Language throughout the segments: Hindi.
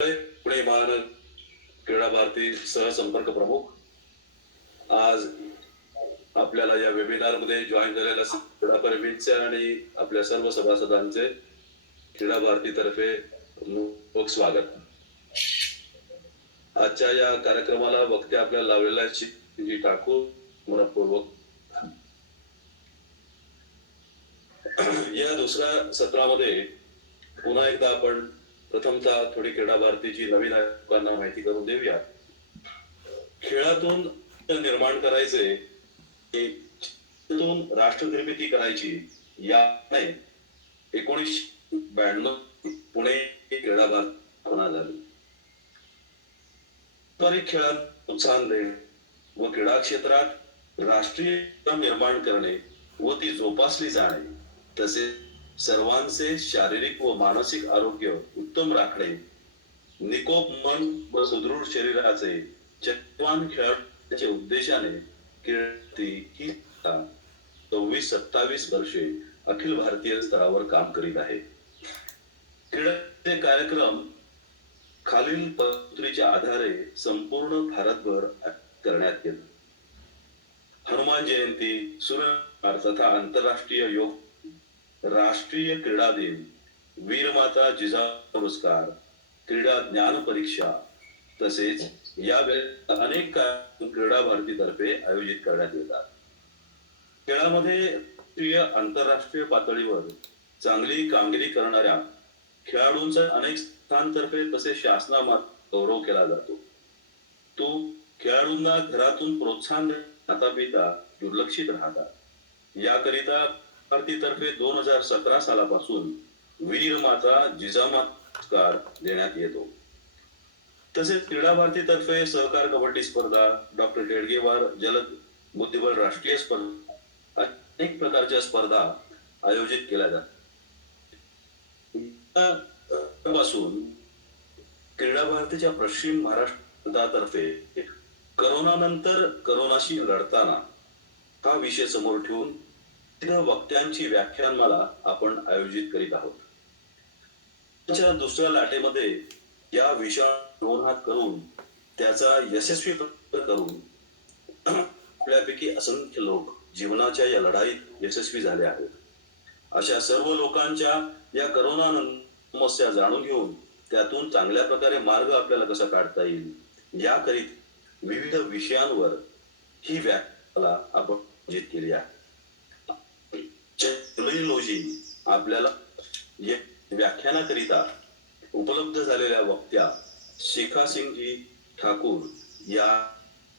पुणे महानगर क्रीडा भारती सहसंपर्क प्रमुख आज आपल्याला या वेबिनार मध्ये जॉईन झालेल्या क्रीडाप्रेमींचे आणि आपल्या सर्व सभासदांचे क्रीडा भारती तर्फे स्वागत. आजच्या या कार्यक्रमाला वक्ते आपल्याला लावलेला जी ठाकूर मनपूर्वक या दुसऱ्या सत्रामध्ये पुन्हा एकदा आपण प्रथमतः थोडी क्रीडा भारतीची नवीन आयोजकांना माहिती करून देऊया. खेळातून निर्माण करायचे, राष्ट्रनिर्मिती करायची याने 1992 पुणे क्रीडा भारती स्थापना झाली. पारंपरिक खेळात प्रोत्साहन देणे व क्रीडा क्षेत्रात राष्ट्रीय निर्माण करणे व ती जोपासली जाणे, तसेच सर्वांचे शारीरिक व मानसिक आरोग्य उत्तम राखणे, निकोप मन व सुदृढ शरीराचे चैतन्यवान खेळाचे उद्देशाने ही 26-27 वर्षे अखिल भारतीय स्तरावर काम करीत आहे. क्रीडाचे कार्यक्रम खालील पद्धतीच्या आधारे संपूर्ण भारतभर करण्यात येतात. हनुमान जयंती, सूर्य तथा आंतरराष्ट्रीय योग, राष्ट्रीय क्रीडा दिन, वीरमाता जिजाऊ पुरस्कार, क्रीडा ज्ञान परीक्षा, तसेच या अनेक क्रीडा भारतीतर्फे आयोजित करण्यात येतात. खेळामध्ये राष्ट्रीय आंतरराष्ट्रीय पातळीवर चांगली कामगिरी करणाऱ्या खेळाडूंचा अनेक संस्थांतर्फे तसेच शासनामार्फत गौरव केला जातो. तो खेळाडूंना घरातून प्रोत्साहन देता पिता दुर्लक्षित राहतात. याकरिता भारतीतर्फे 2017 सालापासून वीरमाता जिजाऊ पुरस्कार देण्यात येतो. तसेच क्रीडा भारतीतर्फे सहकार कबड्डी स्पर्धा, डॉक्टर टेडगेवार जलद बुद्धिबळ राष्ट्रीय स्पर्धा, अनेक प्रकारच्या स्पर्धा आयोजित केल्या जातात. पासून क्रीडा भारतीच्या पश्चिम महाराष्ट्रातर्फे करोना नंतर करोनाशी लढताना हा विषय समोर ठेवून वक्त्यांची व्याख्यानमाला आपण आयोजित करीत आहोत. दुसऱ्या लाटेमध्ये या विषयावर हात करून त्याचा यशस्वी करून आपल्यापैकी असंख्य लोक जीवनाच्या या लढाईत यशस्वी झाले आहेत. अशा सर्व लोकांच्या या करोना समस्या जाणून घेऊन त्यातून चांगल्या प्रकारे मार्ग आपल्याला कसा काढता येईल याकरिता विविध विषयांवर ही व्याख्यानमाला आपण आयोजित केली आहे. आपल्याला या व्याख्यानाकरिता उपलब्ध झालेल्या वक्त्या शिखासिंगजी ठाकूर या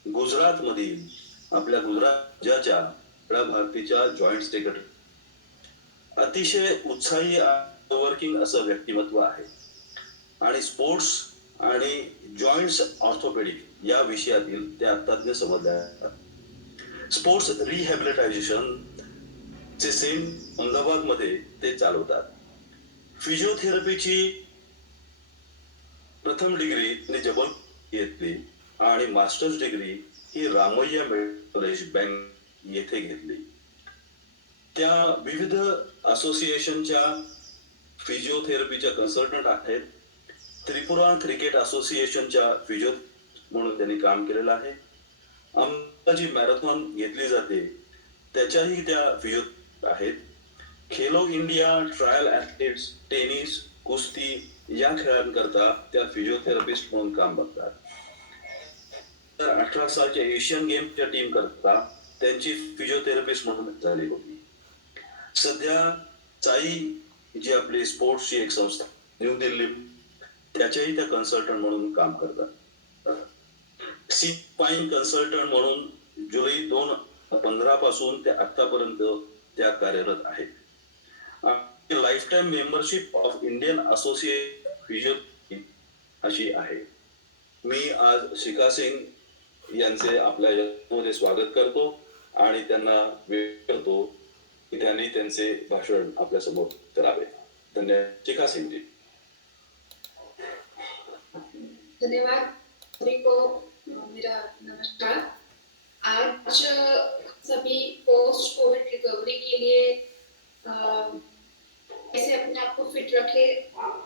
गुजरात मधील आपल्या गुजरात राज्याच्या क्रीडा भारतीच्या जॉईंट सेक्रेटरी, अतिशय उत्साही वर्किंग असं व्यक्तिमत्व आहे आणि स्पोर्ट्स आणि जॉईंट्स ऑर्थोपेडिक या विषयातील त्या तज्ञ समजले आहेत. स्पोर्ट्स रिहॅबिलिटायझेशन चे सेम अहमदाबाद मध्ये ते चालवतात. फिजिओथेरपीची प्रथम डिग्री त्यांनी जबलपूर घेतली आणि मास्टर्स डिग्री ही रामय्या कॉलेज बँक येथे घेतली. त्या विविध असोसिएशनच्या फिजिओथेरपीच्या कन्सल्टंट आहेत. त्रिपुरा क्रिकेट असोसिएशनच्या फिजिओ म्हणून त्यांनी काम केलेलं आहे. जी मॅरेथॉन घेतली जाते त्याच्याही त्या फिजिओ आहेत. खेलो इंडिया ट्रायल ऍथलीट्स, टेनिस, कुस्ती या खेळांकरता त्या फिजिओथेरपिस्ट म्हणून काम बघतात. 2018 सालच्या एशियन गेमच्या टीम करता त्यांची फिजिओथेरपिस्ट म्हणून झाली होती. सध्या चाई जी आपली स्पोर्ट्सची एक संस्था न्यू दिल्ली त्याच्याही त्या कन्सल्टंट म्हणून काम करतात. सी पाईन कन्सल्टंट म्हणून जुलै 2015 पासून ते आतापर्यंत त्या कार्यरत आहेत. Life time membership of Indian association physiotherapy अशी आहे. मी आज शिखा सिंग यांचे आपल्या यामध्ये स्वागत करतो आणि त्यांना विनंती करतो की त्यांनी त्यांचे भाषण आपल्या समोर करावे. धन्यवाद. शिखा सिंग जी. धन्यवाद. सभी को मेरा नमस्कार. आज सभी पोस्ट कोविड रिकवरी के लिए कैसे अपने आप को फिट रखे,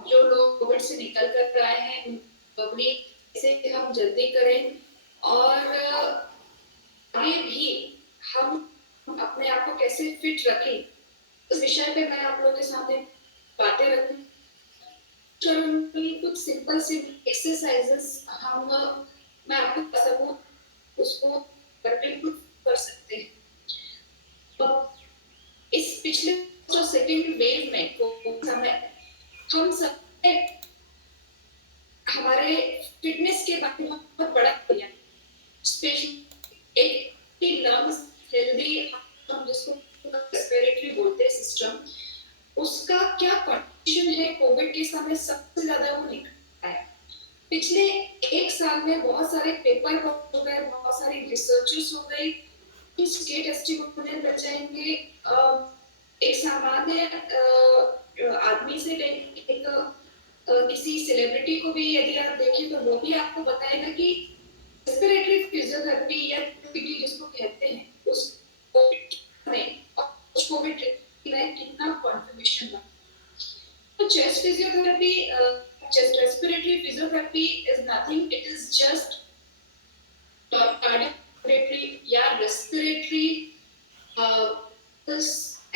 जो लोग कोविड से निकल कर आए हैं उन रिकवरी कैसे हम जल्दी करें, और आगे भी हम अपने आप को कैसे फिट रखें, उस विषय पे मैं आप लोगों के सामने बातें रखूं। कुछ सिंपल एक्सरसाइजेस हम मैं आपको बता सकूं, उसको घर पे खुद कर सकते हैं। तो इस पिछले जो सेकेंड वेव में कोविड समय हम सब हमारे फिटनेस के बारे में बहुत बड़ा किया, स्पेशली एक लंग्स हेल्दी, हम जिसको रेस्पिरेटरी बोलते हैं सिस्टम, उसका क्या कंडीशन है कोविड के समय सबसे ज्यादा वो निकला है। पिछले एक साल में बहुत सारे पेपर हो गए, बहुत सारी रिसर्चेस हो गई, स्टेट एस्टिमेट मिल जाएंगे, एक सामान्य आदमी से एक किसी सेलिब्रिटी को भी यदि आप देखें तो वो भी आपको बताएगा कि रेस्पिरेटरी फिजियोथेरेपी या पीटी जिसको कहते हैं उस कोविड में और उस कोविड में कितना कॉन्ट्रिब्यूशन रहा। तो chest physiotherapy, chest respiratory physiotherapy is nothing. It is just cardiorespiratory या respiratory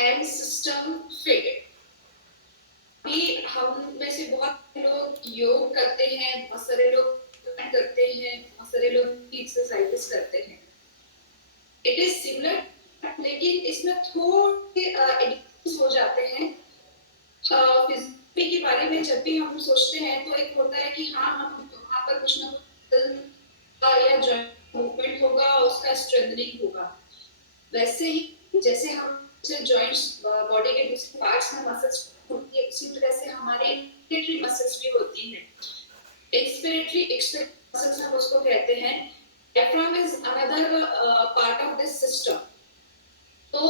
and system fit. अभी हम में से बहुत लोग योग करते हैं, बहुत सारे लोग करते हैं, बहुत सारे लोग एक्सरसाइजेस करते हैं। It is similar, लेकिन इसमें थोड़े एडिशंस हो जाते हैं। फिजियोथेरेपी के बारे में जब भी हम सोचते हैं तो एक होता है कि हाँ हम वहाँ पर कुछ ना कुछ या जॉइंट मूवमेंट होगा, उसका स्ट्रेंथनिंग होगा। वैसे ही जैसे हम जॉइंट्स बॉडी के दूसरे पार्ट्स में मसल्स होती है, उसी तरह से हमारे एक्सपिरेटरी मसल्स भी होती हैं। एक्सपिरेटरी मसल्स हम उसको कहते हैं। Diaphragm is another part of this system. तो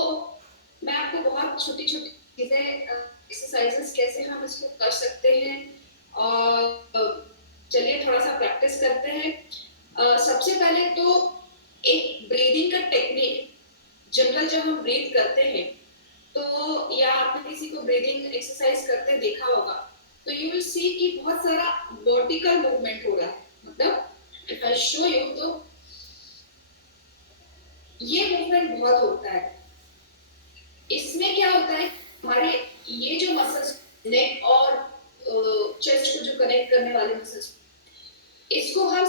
मैं आपको बहुत छोटी-छोटी चीजें एक्सरसाइजेस कैसे हम इसको कर सकते हैं, और चलिए थोड़ा सा प्रैक्टिस करते हैं। सबसे पहले तो एक ब्रीदिंग का टेक्निक, जनरल जब हम ब्रीथ करते हैं तो, या आपने किसी को ब्रीदिंग एक्सरसाइज करते देखा होगा तो यू विल सी कि बहुत सारा वर्टिकल मूवमेंट हो रहा है। मतलब इफ आई शो यू तो ये मूवमेंट बहुत होता है। इसमें क्या होता है, हमारे ये जो मसल्स नेक और चेस्ट को जो कनेक्ट करने वाले मसल्स, इसको हम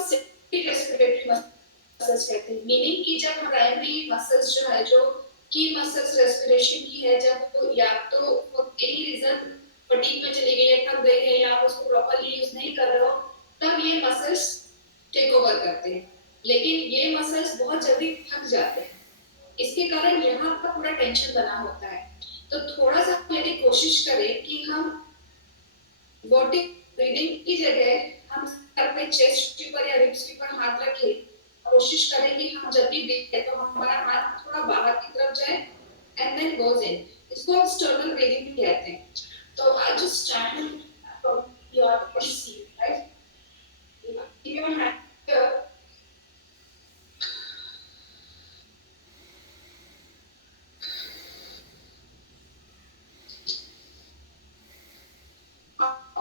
रेस्पिरेटरी मसल्स कहते हैं। मीनिंग कि जब प्राइमरी मसल्स जो है, जो की मसल्स रेस्पिरेशन की है, जब तो या तो एनी रीजन फटीग में चली गई है, थक गई है, या आप उसको प्रॉपर्ली यूज नहीं कर रहे हो, तब ये मसल्स टेक ओवर करते हैं। लेकिन ये मसल्स बहुत जल्दी थक जाते हैं, इसके कारण यहाँ पर पूरा टेंशन बना होता है। तो थोड़ा सा यदि कोशिश करें कि हम वर्टिकल ब्रीदिंग की जगह हम अपने चेस्ट के ऊपर या रिब्स के ऊपर हाथ रखें, कोशिश करें कि हम जब भी ब्रीथ करें तो हमारा हाथ थोड़ा बाहर की तरफ जाए एंड देन गोज इन। इसको हम स्टर्नल ब्रीदिंग भी कहते हैं। तो I just stand from your seat, right? Keep your hand here.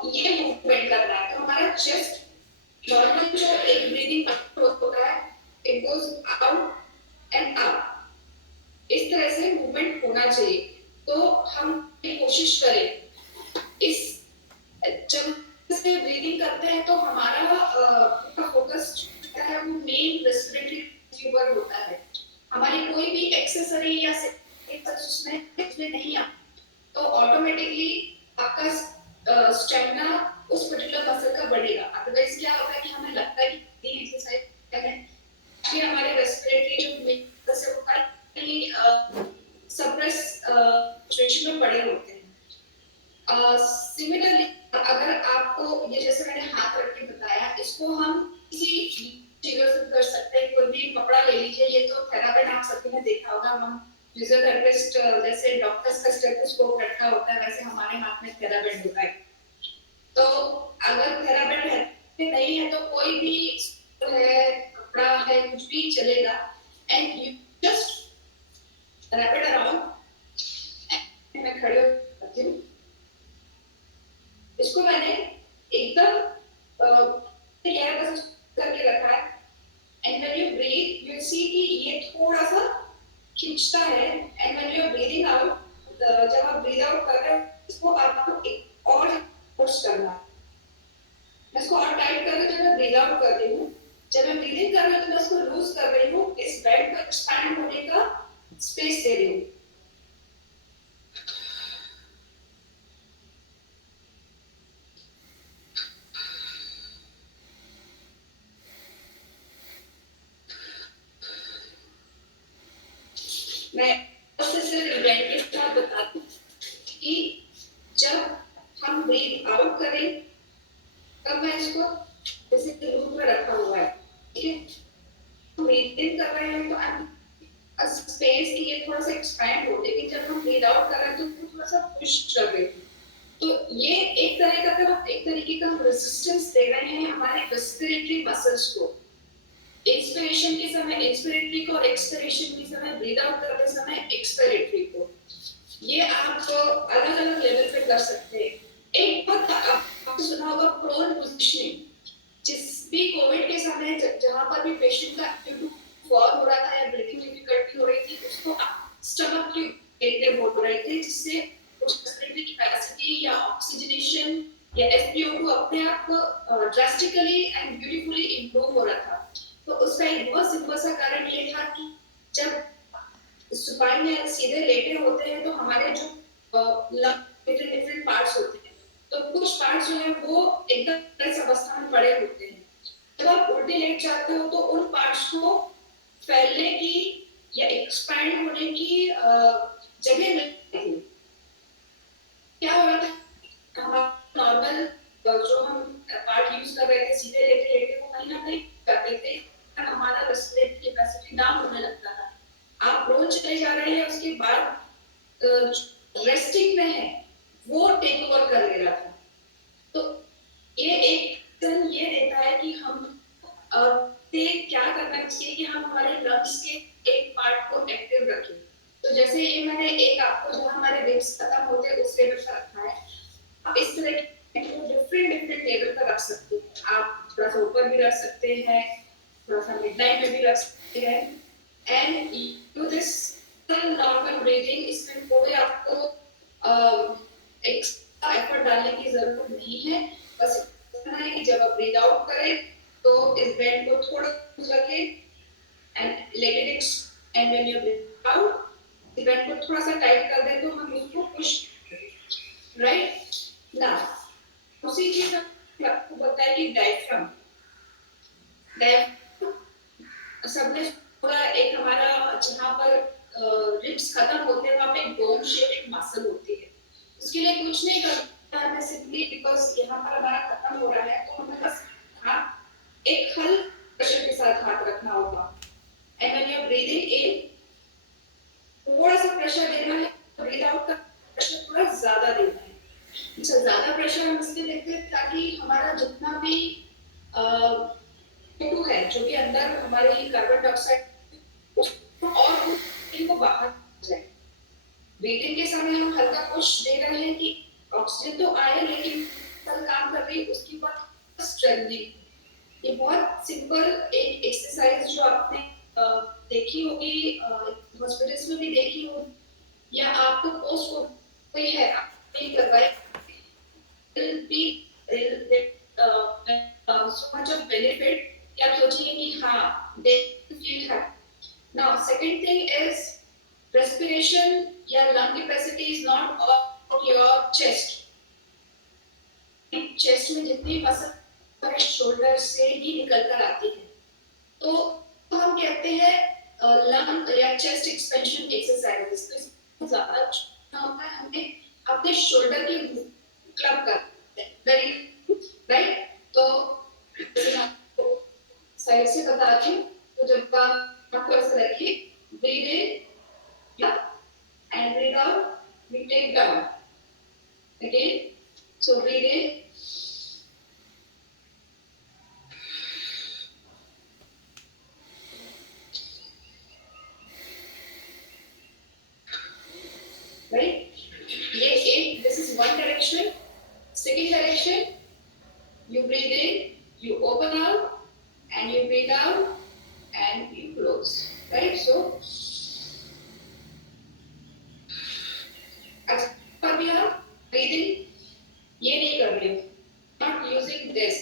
ये मूवमेंट कर रहा है तो हमारा चेस्ट नॉर्मल जो एक ब्रीदिंग होता है, it goes out and up, इस तरह से मूवमेंट होना चाहिए। तो हम कोशिश करें इस, जब से ब्रीदिंग करते हैं तो हमारा फोकस जो है वो मेन रेस्पिरेटरी के ऊपर होता है। हमारी कोई भी एक्सेसरी या उसमें नहीं आता, तो ऑटोमेटिकली आपका स्टेमिना उस पर्टिकुलर मसल का बढ़ेगा। अदरवाइज क्या होता है कि हमें लगता है कि एक्सरसाइज करें, फिर हमारे रेस्पिरेटरी जो मसल होता है सप्रेस सिचुएशन में पड़े होते हैं। सिमिलरली अगर आपको ये, जैसे मैंने हाथ रख के बताया, इसको हम किसी फिगर से कर सकते हैं। कोई भी कपड़ा ले लीजिए, ये तो थेरापेट आप सभी ने देखा होगा, हम फिजियोथेरेपिस्ट जैसे डॉक्टर्स का स्टेथोस्कोप रखा होता है, वैसे हमारे हाथ में थेरापेट होता है। तो अगर थेरापेट नहीं है तो कोई भी है, कपड़ा है, कुछ भी चलेगा, and you just wrap it around. मैं खड़े होती हूँ और टाइट कर रही हूँ, जब मैं ब्रीद आउट कर रही हूँ, जब मैं ब्रीदिंग कर रही हूँ तो मैं उसको लूज कर रही हूँ, इस बेल्ट को एक्सपैंड होने का स्पेस दे रही हूँ। मैं उससे सिर्फ इवेंट के साथ बताती हूँ कि जब हम ब्रीद आउट करें तब मैं इसको जैसे लूप में रखा हुआ है, ठीक है, ब्रीद इन कर रहे हैं तो स्पेस की ये थोड़ा सा एक्सपैंड हो, लेकिन जब हम ब्रीद आउट कर रहे हैं तो थोड़ा सा पुश कर रहे हैं। तो ये एक तरीके का हम रेजिस्टेंस दे रहे हैं हमारे रेस्पिरेटरी मसल्स को। इंस्पिरेशन के समय इंस्पिरेटरी को और एक्सपिरेशन के समय ब्रीद आउट करते समय एक्सपिरेटरी को। ये आप अलग अलग लेवल पे कर सकते हैं। एक बात आपने सुना होगा प्रोन पोजीशनिंग, जिस भी कोविड के समय जहां पर भी पेशेंट का फॉल हो रहा था या ब्रीथिंग डिफिकल्टी हो रही थी, उसको स्टमक ट्यूब बोल रहे थे, जिससे रेस्पिरेटरी कैपेसिटी या ऑक्सीजनेशन या एसपीओ2 अपने आप ड्रास्टिकली एंड ब्यूटीफुली इंप्रूव हो रहा था। तो उसका एक बहुत सिंपल सा कारण ये था कि जब सुपाइन में सीधे लेटे होते हैं तो हमारे जो लंग डिफरेंट डिफरेंट पार्ट्स होते हैं, तो कुछ पार्ट्स जो है वो एकदम इस अवस्था में पड़े होते हैं। जब आप उल्टे लेट जाते हो तो उन पार्ट्स को फैलने की या एक्सपैंड होने की जगह मिलती है। क्या हो रहा था, हमारा नॉर्मल जो हम पार्ट यूज कर रहे थे सीधे लेटे लेटे वो कहीं ना कहीं जाते थे, हमारा रेस्पिरेटरी कैपेसिटी डाउन होने लगता था। आप रोज चले जा रहे हैं, उसके बाद रेस्टिंग में है वो टेक ओवर कर ले रहा था। तो ये एक ये देता है कि हम से क्या करना चाहिए कि हम हमारे लंग्स के एक पार्ट को एक्टिव रखें। तो जैसे ये मैंने एक आपको जहाँ हमारे रिब्स खत्म होते हैं उस लेवल पर रखा है, आप इस तरह के डिफरेंट डिफरेंट लेवल पर रख सकते हैं। आप थोड़ा सा ऊपर भी रख सकते हैं, थोड़ा सा मिडनाइट में भी रख सकते हैं, and do this normal breathing. इसमें कोई आपको एक्स्ट्रा एफर्ट डालने की जरूरत नहीं है, बस इतना है कि जब आप ब्रीद आउट करें तो इस बैंड को थोड़ा लूज रखें and let it expand, and when you breathe out इस बैंड को थोड़ा सा टाइट कर दें तो हम इसको पुश राइट ना। उसी चीज आपको बताया कि डायफ्राम सबने पूरा एक हमारा जहाँ पर रिब्स खत्म होते हैं वहाँ पे एक डोम शेप एक मसल होती है, उसके लिए कुछ नहीं करना है, सिंपली बिकॉज यहाँ पर हमारा खत्म हो रहा है तो हमें बस हाथ एक हल प्रेशर के साथ हाथ रखना होगा, and when you are breathing in थोड़ा सा प्रेशर देना है, ब्रीद आउट का प्रेशर थोड़ा ज्यादा देना है। अच्छा, ज्यादा प्रेशर हम इसलिए देते हैं ताकि हमारा जितना भी टू है जो भी अंदर हमारी कार्बन डाइऑक्साइड और इनको बाहर जाए। ब्रीदिंग के समय हम हल्का पुश दे रहे हैं कि ऑक्सीजन तो आए लेकिन कल काम कर रही है, उसके बाद स्ट्रेंथनिंग। ये बहुत सिंपल एक एक्सरसाइज जो आपने देखी होगी, हॉस्पिटल्स में भी देखी होगी या आपको पोस्ट को कोई है आपने करवाए, will be so much of benefit कि आप सोचिए कि हाँ they feel happy. Now second thing is respiration या lung capacity is not all about your chest. Chest में जितनी मसल हमारे शोल्डर से ही निकल कर आती है, तो हम कहते हैं लंग या चेस्ट एक्सपेंशन एक्सरसाइजेस। तो इसमें ज्यादा होता है हमें अपने शोल्डर की क्लब करते हैं, वेरी राइट। तो साइड से बताती हूँ, तो जब आप ऐसे रखिए, breathe in and breathe out, we take down again, so breathe in right, ये एक, this is one direction. Second direction, you breathe in, you open out, and you breathe out, and you close, right? So अच्छा, अभी आप breathing ये नहीं कर रहे हो, not using this,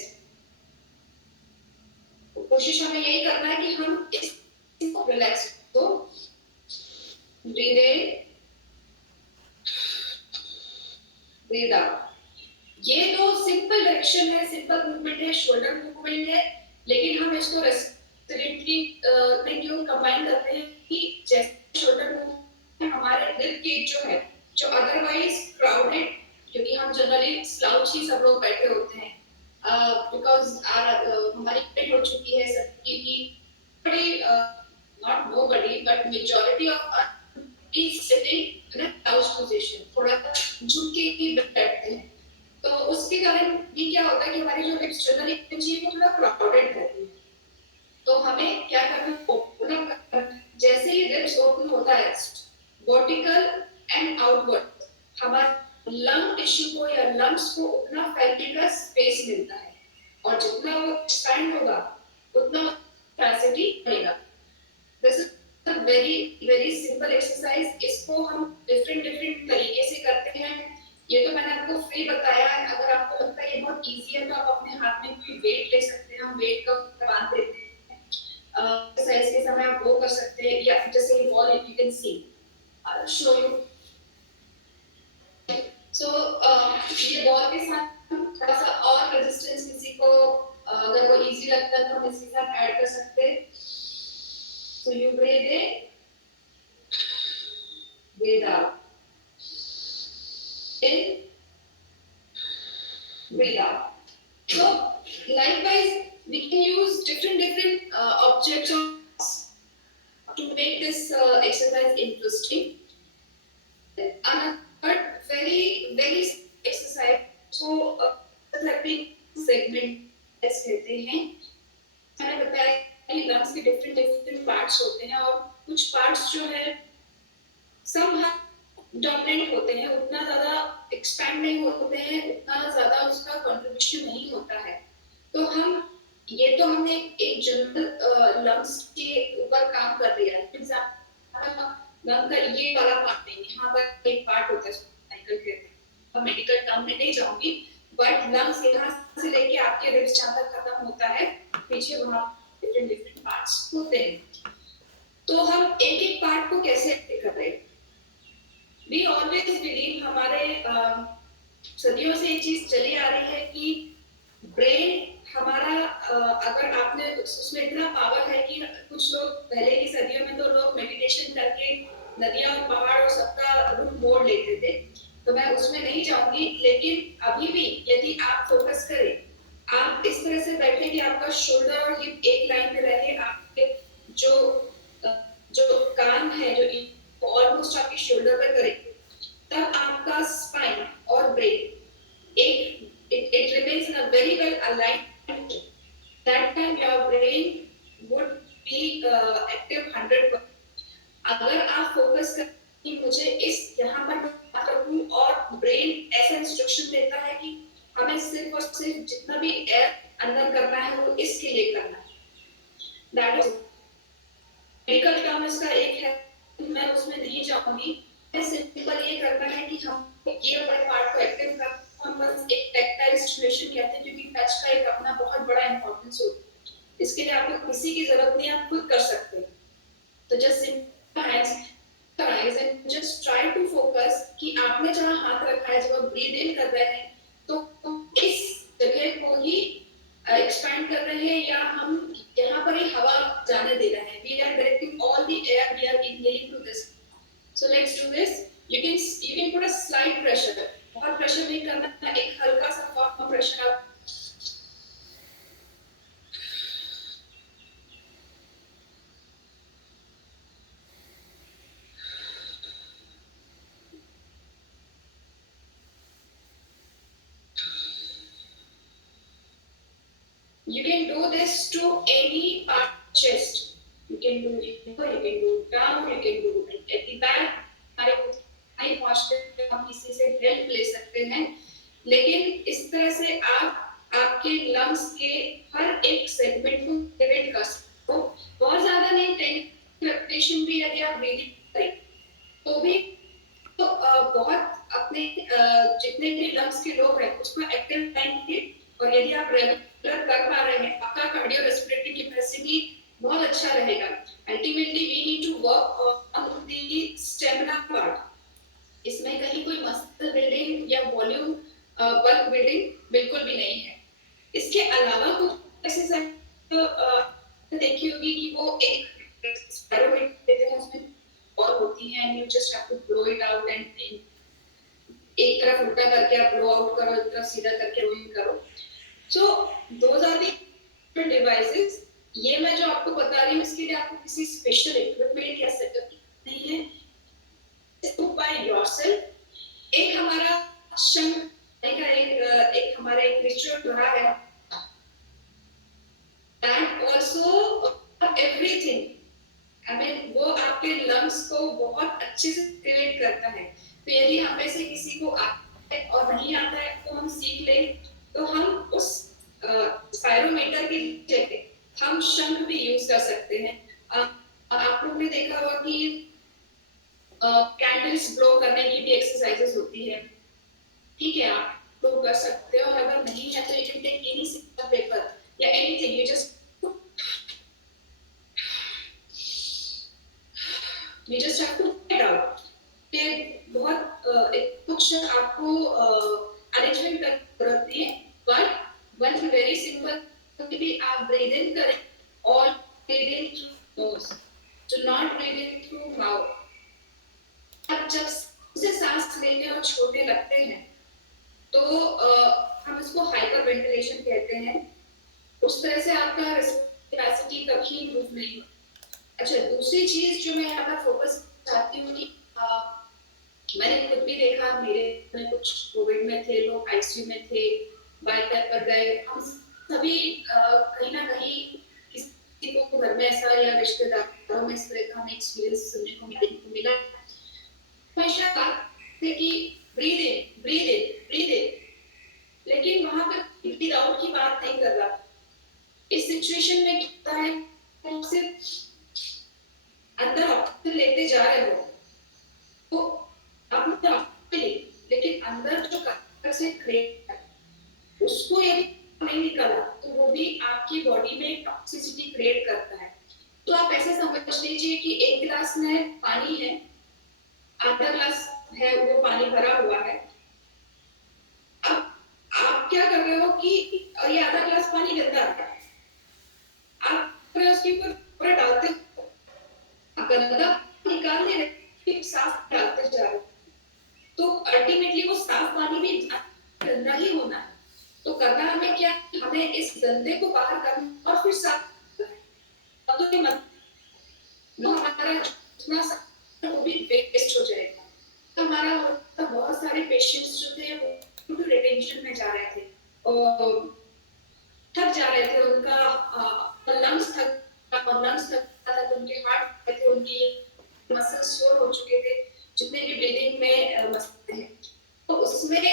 कोशिश हमें यही करना है कि हम इसको रिलैक्स तो ब्रीद इन, ब्रीद आउट। ये तो सिंपल डायरेक्शन है, सिंपल मूवमेंट है, शोल्डर मूवमेंट है, लेकिन हम इसको रेस्पिरेटरी में क्यों कंबाइन करते हैं कि जैसे शोल्डर मूवमेंट हमारे दिल केज जो है, जो अदरवाइज क्राउडेड, क्योंकि हम जनरली स्लाउच ही सब लोग बैठे होते हैं बिकॉज हमारी पेट हो चुकी है सबकी की बड़ी not nobody but majority of is sitting in a couch position, थोड़ा झुक के ही बैठते हैं, तो उसके कारण भी क्या होता है कि हमारी जो लिप्स जनरली चाहिए वो थोड़ा क्राउडेड रहती है, तो हमें क्या करना है, ओपन अप करना है। जैसे ही लिप्स ओपन होता है वर्टिकल एंड आउटवर्ड, हमारे लंग टिश्यू को या लंग्स को उतना फैलने का स्पेस मिलता है, और जितना वो एक्सपैंड होगा उतना कैपेसिटी बढ़ेगा। This is very simple exercise, इसको हम डिफरेंट तरीके से करते हैं। ये तो मैंने आपको फ्री बताया है, अगर आपको लगता है ये बहुत इजी है तो आप अपने हाथ में कोई वेट ले सकते हैं, हम वेट का बांध देते हैं, एक्सरसाइज के समय आप वो कर सकते हैं, या जैसे कि wall you can see show you. So ये बॉल के साथ थोड़ा सा और रेजिस्टेंस किसी को अगर वो इजी लगता है तो हम इसके साथ ऐड कर सकते हैं। So you breathe in, breathe out. In, breathe out. So likewise, we can use different objects to make this exercise interesting. Another very exercise. So therapy segment ऐसे कहते हैं। मैंने बताया कि लंग्स के डिफरेंट पार्ट्स होते हैं, और कुछ पार्ट्स जो है सब डोमिनेंट होते हैं, उतना ज्यादा एक्सपैंड नहीं होते हैं, उतना ज्यादा उसका कंट्रीब्यूशन नहीं होता है, तो हम ये तो हमने एक जनरल लंग्स के ऊपर काम कर लिया है। एग्जांपल लंग का ये वाला पार्ट नहीं, यहाँ पर एक पार्ट होता है साइकिल के, अब मेडिकल टर्म में नहीं जाऊंगी, बट लंग्स यहाँ से लेके आपके रिब्स जहाँ तक खत्म होता है पीछे वहाँ डिफरेंट पार्ट्स होते हैं, तो हम एक एक पार्ट को कैसे कर रहे हैं। वी ऑलवेज बिलीव, हमारे सदियों से ये चीज चली आ रही है कि ब्रेन हमारा अगर आपने उसमें इतना पावर है कि कुछ लोग पहले की सदियों में तो लोग मेडिटेशन करके नदियां और पहाड़ और सबका रूप मोड़ लेते थे, तो मैं उसमें नहीं जाऊंगी, लेकिन अभी भी यदि आप फोकस करें, आप इस तरह से बैठे कि आपका शोल्डर और हिप एक लाइन में रहे, आपके जो कान है जो ऑलमोस्ट आपके शोल्डर पे करे, तब आपका स्पाइन और ब्रेन एक it remains in a very well aligned. That time your brain would be active 100%. अगर आप फोकस करें कि मुझे इस यहाँ पर बात रखूं, और ब्रेन ऐसा इंस्ट्रक्शन देता है कि हमें सिर्फ और सिर्फ जितना भी एयर अंदर करना है वो इसके लिए करना है, दैट इज मेडिकल टर्म इसका एक है, मैं उसमें नहीं जाऊंगी, सिंपल ये करना है कि हम ये वाले पार्ट को एक्टिव कर, हम बस एक टैक्टाइल स्टिमुलेशन कहते हैं, क्योंकि टच का एक अपना बहुत बड़ा इंपॉर्टेंस होता है, इसके लिए आपको किसी की जरूरत नहीं, आप खुद कर सकते हैं, तो just simple hands and just try to focus कि आपने जहां हाथ रखा है, जब आप ब्रीद इन कर रहे हैं तो इस जगह को ही एक्सपैंड कर रहे हैं, या हम यहाँ पर ही हवा जाने दे रहे हैं, we are directing all the air, we are inhaling to this. So let's do this. You can put a slight pressure, बहुत प्रेशर नहीं करना, एक हल्का सा फॉर्म प्रेशर आप you can do this to any part of chest, you can do it, you can do down, you can do it at the back, हमारे हाई पॉस्चर हम किसी से हेल्प ले सकते हैं, लेकिन इस तरह से आप आपके लंग्स के हर एक सेगमेंट को एक्टिवेट कर सकते हो, बहुत ज्यादा नहीं, 10 रेपिटेशन भी यदि आप ब्रीदिंग करें तो भी तो बहुत अपने जितने भी लंग्स के लोग हैं उसको एक्टिव करेंगे, और यदि आप रेगुलर कर पा रहे हैं, आपका कार्डियो रेस्पिरेटरी कैपेसिटी अच्छा रहेगा. Ultimately we need to work on the stamina part. इसमें कहीं कोई मसल बिल्डिंग या वॉल्यूम बल्क बिल्डिंग बिल्कुल भी नहीं है. इसके अलावा कुछ एक्सरसाइज देखी होगी कि वो एक स्पायरोमीटर देते हैं, उसमें और होती है and you just have to blow it out and एक तरफ उल्टा करके आप ब्लो आउट करो, एक तरफ सीधा करके ब्लो इन करो. So those are the devices. ये मैं जो आपको बता रही हूँ इसके लिए आपको किसी स्पेशल इक्विपमेंट या सेटअप नहीं है. Do by yourself. एक हमारा शंख का एक हमारा एक रिचुअल रहा है. And also everything, I mean वो आपके लंग्स को बहुत अच्छे से एक्टिवेट करता है. तो यदि हम में से किसी को आता है और नहीं आता है तो हम सीख लें, तो हम उस स्पायरोमीटर की जगह हम शंख भी यूज कर सकते हैं. आप लोगों ने देखा होगा कि कैंडल्स ब्लो करने की भी एक्सरसाइजेस होती है. ठीक है, आप ब्लो कर सकते हो, और अगर नहीं है तो you can take any simple paper या anything, you just have to get out. ये बहुत एक कुछ आपको अरेंजमेंट करने की जरूरत नहीं है, बट वन वेरी सिंपल कि आप ब्रीद इन करें और breathe in through nose, do not breathe in through mouth. अब जब से सांस लेने और छोड़ने लगते हैं तो हम इसको हाइपर वेंटिलेशन कहते हैं. उस तरह से आपका कैपेसिटी कभी इम्प्रूव नहीं होती. अच्छा, दूसरी चीज जो मैं यहाँ पर फोकस चाहती हूँ कि मैंने खुद भी देखा, मेरे में कुछ कोविड में थे लोग, आईसीयू में थे, बाइक पर गए. हम सभी कहीं ना कहीं किसी को घर में ऐसा या रिश्तेदारों में इस तरह का हमें एक्सपीरियंस सुनने को मिला. हमेशा बात है कि breathe in breathe in breathe in, लेकिन वहां पर ब्रीद आउट की बात नहीं कर रहा. इस सिचुएशन में क्या है, सिर्फ अंदर ऑक्सीजन लेते जा रहे हो तो आपने ऑक्सीजन ली, लेकिन अंदर जो कार्बन से क्रिएट है उसको यदि नहीं निकाला तो वो भी आपकी बॉडी में टॉक्सिसिटी क्रिएट करता है. तो आप ऐसे समझ लीजिए कि एक गिलास में पानी है, आधा गिलास है वो पानी भरा हुआ है. अब आप क्या कर रहे हो कि ये आधा गिलास पानी गंदा है, आप उसके ऊपर पूरा डालते गंदा निकालने रहे, साफ डालते जा रहे, तो अल्टीमेटली वो साफ पानी भी गंदा ही होना है. तो करना हमें क्या, हमें इस गंदे को बाहर करना और फिर साफ करना. तो ये मतलब हमारा जितना वो भी वेस्ट हो जाएगा. तो हमारा बहुत सारे पेशेंट्स जो थे वो रिटेंशन में जा रहे थे और थक जा रहे थे. उनका लंग्स थक था, तो उनके हार्ट थे, उनकी मसल सोर हो चुके थे, जितने भी ब्रीदिंग में मसल हैं. तो उसमें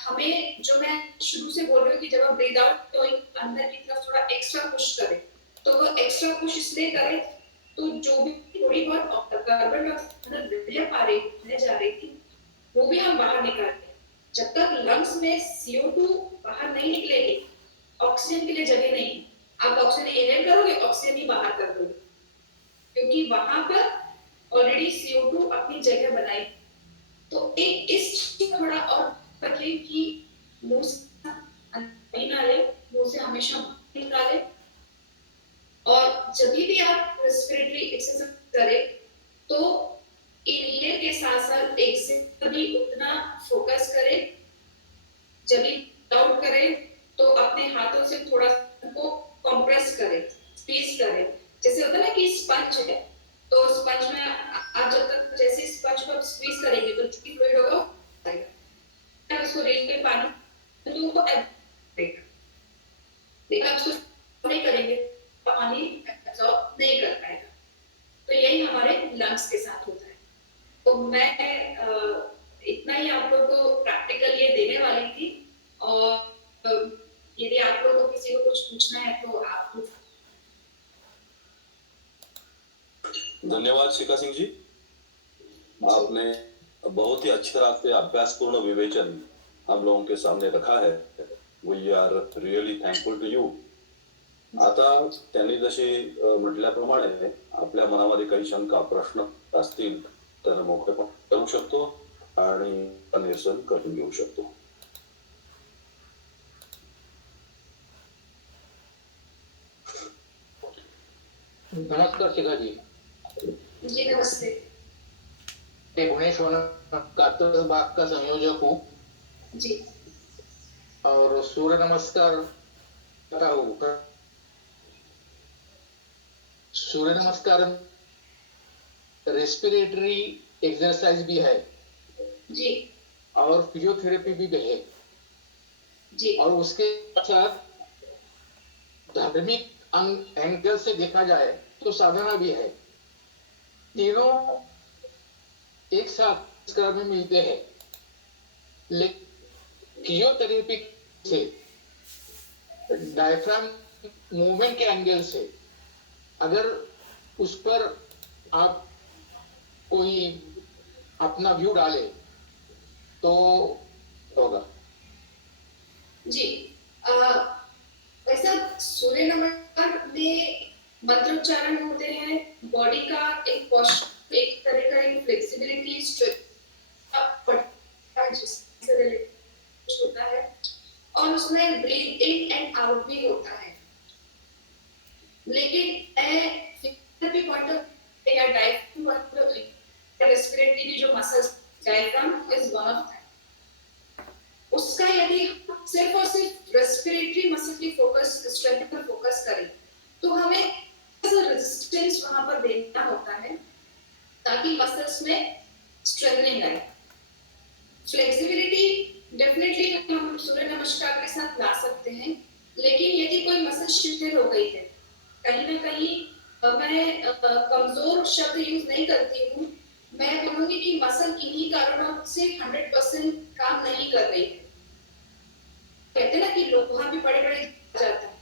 हमें, जो मैं शुरू से बोल रही हूँ कि जब आप ब्रीद आउट तो अंदर की तरफ थोड़ा एक्स्ट्रा पुश करें, तो वो एक्स्ट्रा पुश इसलिए करें तो जो भी थोड़ी बहुत कार्बन डाइऑक्साइड रह जा रही थी वो भी हम बाहर निकालें. जब तक लंग्स में CO2 बाहर नहीं निकलेगी, ऑक्सीजन के लिए जगह नहीं. आप ऑक्सीजन इनहेल करोगे, ऑक्सीजन ही बाहर कर दोगे, क्योंकि वहां पर ऑलरेडी CO2 अपनी जगह बनाई. तो एक इस चीज थोड़ा और रखें कि मुंह से नहीं डाले, मुंह से हमेशा निकाले. और जब भी आप रेस्पिरेटरी एक्सरसाइज करें तो इनहेल के साथ साथ एक्सहेल भी उतना फोकस करें. जब भी आउट करें तो अपने हाथों से थोड़ा को कंप्रेस करें, स्क्वीज करें. जैसे होता है ना कि स्पंज है, तो स्पंज में आप जब तक जैसे स्पंज को स्क्वीज करेंगे तो जो भी फ्लूइड होगा आएगा, उसको रेल के पानी तो वो एब्जॉर्ब, लेकिन आप उसको नहीं करेंगे पानी एब्जॉर्ब नहीं कर पाएगा. तो यही हमारे लंग्स के साथ होता है. तो मैं इतना ही आप लोगों को प्रैक्टिकल ये देने वाली थी, और यदि आप लोगों को किसी को कुछ पूछना है तो आप पूछ. धन्यवाद शिखा सिंह जी, आपने बहुत ही अच्छी तरह से अभ्यासपूर्ण विवेचन हम लोगों के सामने रखा है. We are really thankful to you. आता त्यांनी जशी म्हटल्याप्रमाणे आपल्या मनामध्ये काही शंका प्रश्न असतील तर मोकळेपण करू शकतो आणि निरसन करून घेऊ शकतो. नमस्कार शिखा जी. जी नमस्ते. मैं भुवनेश्वर कातर बाग का संयोजक हूँ जी और सूर्य नमस्कार करता हूँ. सूर्य नमस्कार रेस्पिरेटरी एक्सरसाइज भी है जी और फिजियोथेरेपी भी है जी और उसके साथ धार्मिक एंगल से देखा जाए तो साधना भी है. तीनों एक साथ क्रम में मिलते हैं. लेकिन फिजियोथेरेपी से डायफ्राम मूवमेंट के एंगल से अगर उस पर आप कोई अपना व्यू डाले तो होगा. जी ऐसा सूर्य नमस्कार में मंत्रोच्चारण होते हैं, बॉडी का एक पोस्चर, एक तरह का एक फ्लेक्सिबिलिटी जिससे रिलेटेड होता है और उसमें ब्रीथ इन एंड आउट भी होता है. लेकिन फिजियोथेरेपी पॉइंट ऑफ या डायफ्राम पॉइंट ऑफ रेस्पिरेटरी की जो muscles diaphragm is one of that. उसका यदि हम सिर्फ और सिर्फ रेस्पिरेटरी मसल की फोकस स्ट्रेंथ पर फोकस करें तो हमें रेजिस्टेंस वहां पर देना होता है ताकि मसल्स में स्ट्रेंथनिंग आए. फ्लेक्सिबिलिटी डेफिनेटली हम सूर्य नमस्कार के साथ ला सकते हैं, लेकिन यदि कोई मसल शिथिल हो गई है, कहीं ना कहीं मैं कमजोर शब्द यूज नहीं करती हूँ, मैं बोलूंगी कि मसल किन्हीं कारणों से 100% काम नहीं कर रही है. कहते हैं ना कि लोहा भी बड़े बड़े जाता है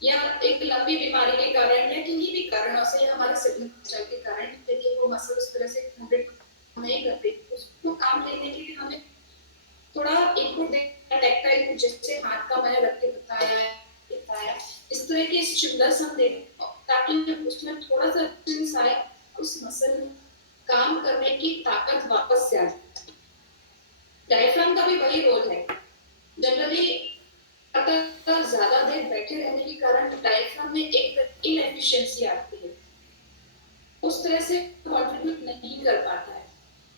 या एक लंबी बीमारी के कारण या किन्हीं भी कारणों से या हमारे सिग्नेचर के कारण यदि वो मसल उस तरह से 100% नहीं कर रही, उसको काम लेने के लिए हमें थोड़ा इनपुट देना. टैक्टाइल जैसे हाथ का मैंने रख के बताया इस तरह के स्टिमुलस हम दें ताकि उसमें थोड़ा सा रेजिस्टेंस आए, उस मसल काम करने की ताकत वापस से आ जाए. डायफ्राम का भी वही रोल है. जनरली अगर ज्यादा देर बैठे रहने के कारण डायफ्राम में एक इनएफिशिएंसी आती है, उस तरह से कंट्रीब्यूट नहीं कर पाता है.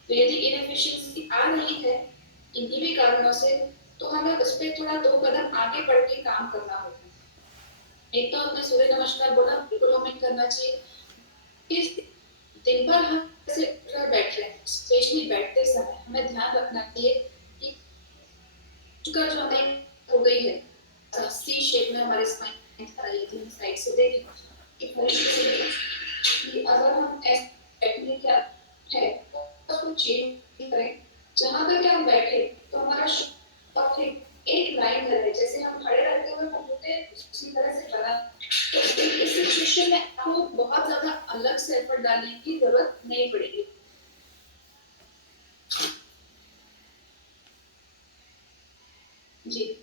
तो यदि इनएफिशिएंसी आ रही है इन्हीं भी कारणों से, तो हमें उस पर थोड़ा 2 कदम आगे बढ़ के काम करना होगा. एक तो आपने सूर्य नमस्कार बोला, बिल्कुल हमें करना चाहिए कि दिन भर हम ऐसे बैठ रहे हैं, स्पेशली बैठते समय हमें ध्यान रखना चाहिए कि जो हमें हो गई है सी शेप में हमारे स्पाइन तीन साइड से देखें कि अगर हम ऐसे बैठने क्या है तो उसको चेंज करें. जहां पर क्या हम बैठे तो हमारा एक लाइन रहे, जैसे हम खड़े रहते हुए होते हैं उसी तरह से बना. तो इस सिचुएशन में आपको बहुत ज्यादा अलग से एफर्ट डालने की जरूरत नहीं पड़ेगी. जी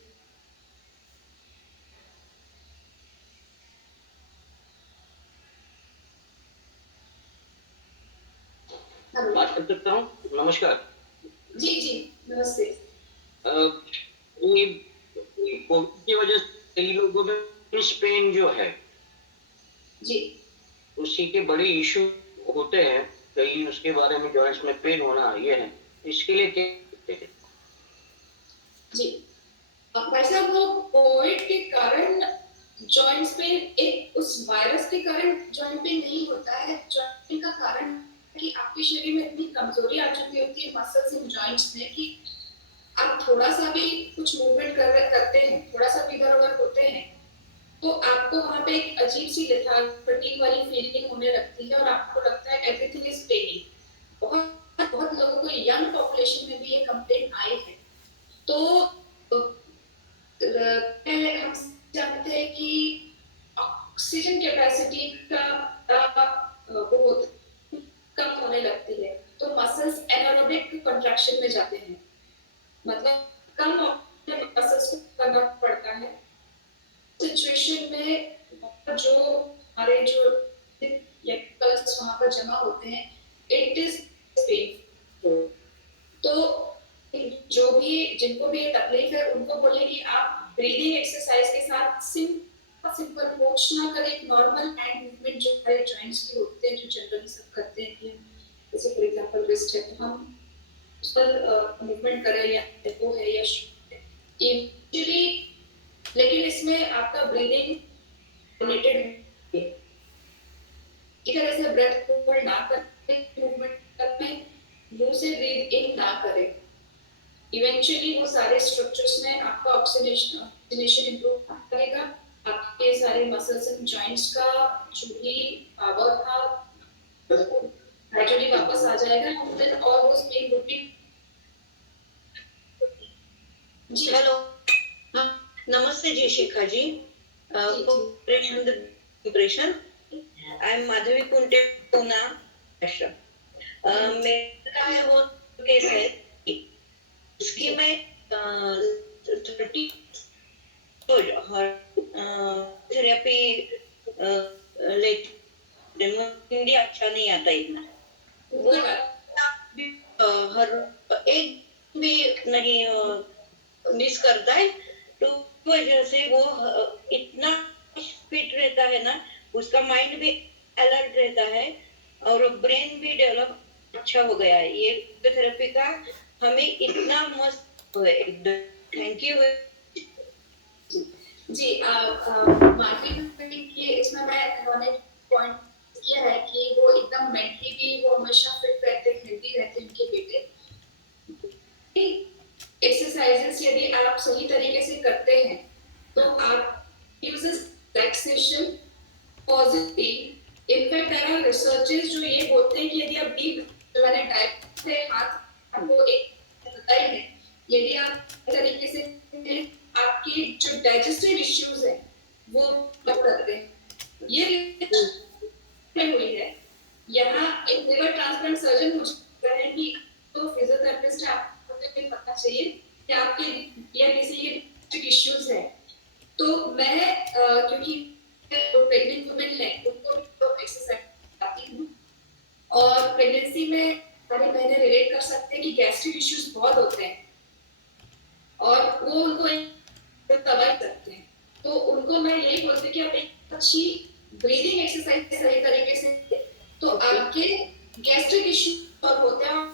बात कर सकता हूँ. नमस्कार. जी जी नमस्ते. ये कोविड की वजह से कई लोगों में पेन जो है जी उसी के बड़े इशू होते हैं. कई उसके बारे में जॉइंट्स में पेन होना ये है, इसके लिए क्या करते हैं? जी वैसे वो कोविड के कारण जॉइंट्स पे एक उस वायरस के कारण जॉइंट पे नहीं होता है. जॉइंट पेन का कारण कि आपके शरीर में इतनी कमजोरी आ चुकी होती है मसल्स इन जॉइंट्स में कि आप थोड़ा सा भी कुछ मूवमेंट करते हैं, थोड़ा सा भी इधर उधर होते हैं तो आपको वहां पे एक अजीब सी लेथार्गिक वाली फीलिंग होने लगती है और आपको लगता है एवरीथिंग इज पेनिंग. बहुत बहुत लोगों को यंग पॉपुलेशन में भी ये कंप्लेंट आई है. तो हम जानते हैं कि ऑक्सीजन कैपेसिटी का वो कम होने लगती है तो मसल्स एनारोबिक कंट्रैक्शन में जाते हैं, मतलब कम ऑक्सीजन मसल्स को करना पड़ता है. सिचुएशन में जो हमारे जो केमिकल्स वहाँ पर जमा होते हैं, इट इज पेनफुल। तो जो भी जिनको भी ये तकलीफ है उनको बोले कि आप ब्रीदिंग एक्सरसाइज के साथ सिंपल पोच ना करें, नॉर्मल हैंड मूवमेंट जो हमारे जॉइंट्स के होते हैं, जो जनरली सब करते हैं कि जैसे फॉर एग्जांपल रिस्ट है तो हम उस पर मूवमेंट करें, या एल्बो है या एक्चुअली, लेकिन इसमें आपका ब्रीदिंग रिलेटेड है। इस तरह से ब्रेथ होल्ड ना करें, मूवमेंट करें, मुंह से ब्रीथ इन ना करें। इवेंचुअली वो सारे स्ट्रक्चर्स में आपका ऑक्सीजनेशन इंप्रूव करेगा, आपके सारे मसल्स एंड जॉइंट्स का जो भी पावर था ग्रेजुअली वापस आ जाएगा, then all those pain would be. जी हेलो, हाँ, नमस्ते जी शिखा जी। जी। Impression I am Madhavi Kunte, Poona Ashram. मेरा है वो केस है, इसकी मैं 30 थेरेपी लेती, हिंदी अच्छा नहीं आता इतना, वो हर एक भी नहीं मिस करता है, तो वजह से वो इतना फिट रहता है ना, उसका माइंड भी अलर्ट रहता है और ब्रेन भी डेवलप अच्छा हो गया है। ये थेरेपी का हमें इतना मस्त है, एकदम थैंक यू जी। मार्केटिंग के इसमें मैंने पॉइंट किया है कि वो एकदम मेंटली भी वो हमेशा फिट रहते हैं, हेल्दी रहते हैं उनके बेटे। एक्सरसाइजेस यदि आप सही तरीके से करते हैं तो आप uses relaxation positive. In fact there are researches जो ये बोलते हैं कि यदि आप डीप, जो मैंने डाइट से हाथ आपको एक बताई है, यदि आप तरीके से आपकी जो डाइजेस्टिव इश्यूज है वो कम करते हैं। ये हुई है यहाँ एक लिवर ट्रांसप्लांट सर्जन मुझे है कि तो फिजियोथेरेपिस्ट है, आपको पता चाहिए कि आपके या किसी के इश्यूज है, तो मैं क्योंकि प्रेग्नेंट वुमेन है उनको तो एक्सरसाइज आती हूँ, और प्रेगनेंसी में सारी बहनें रिलेट कर सकते हैं कि गैस्ट्रिक इश्यूज बहुत होते हैं और वो उनको तबाह करते हैं। तो उनको मैं यही बोलती हूँ कि आप एक अच्छी ब्रीदिंग एक्सरसाइज सही तरीके से तो आपके गैस्ट्रिक इश्यू सॉल्व होते हैं।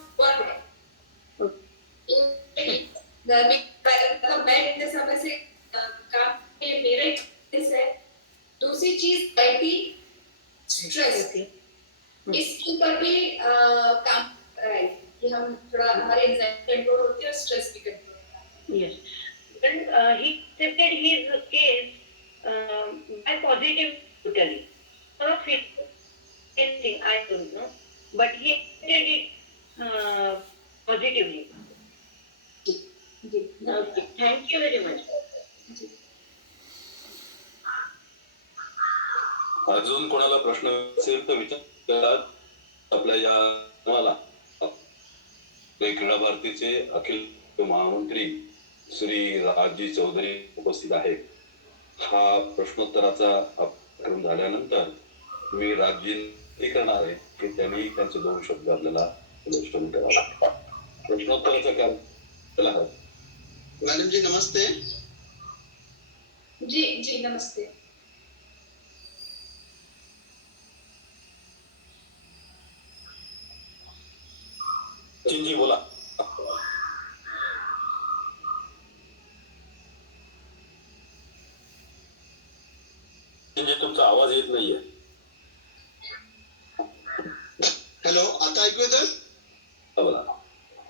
और मैं इतने समय से काम में मेरा एक्सपीरियंस है। दूसरी चीज आईटी स्ट्रेस, इसके ऊपर भी काम कर रहा है कि हम थोड़ा हमारे एंजाइटी कंट्रोल होती है और स्ट्रेस भी कंट्रोल होता है। Yes. When he accepted his case by positive totally. Not fit anything, I don't know. But he accepted it positively. Ji Okay. Thank you very much. अजून कोणाला प्रश्न असेल तर विचारा आपल्या या मला क्रीडा भारतीचे अखिल महामंत्री श्री राजजी चौधरी उपस्थित आहेत। हा प्रश्नोत्तराचा कार्यक्रम झाल्यानंतर मी राजजी करणार आहे की त्यांनी त्यांचे 2 शब्द आपल्याला प्रश्न करावा। प्रश्नोत्तराचा कार्यक्रम मैडम जी नमस्ते। जी जी नमस्ते। जी बोला। तुमचा आवाज येत नाहीये। हेलो, आता ऐकू येतं? बोला।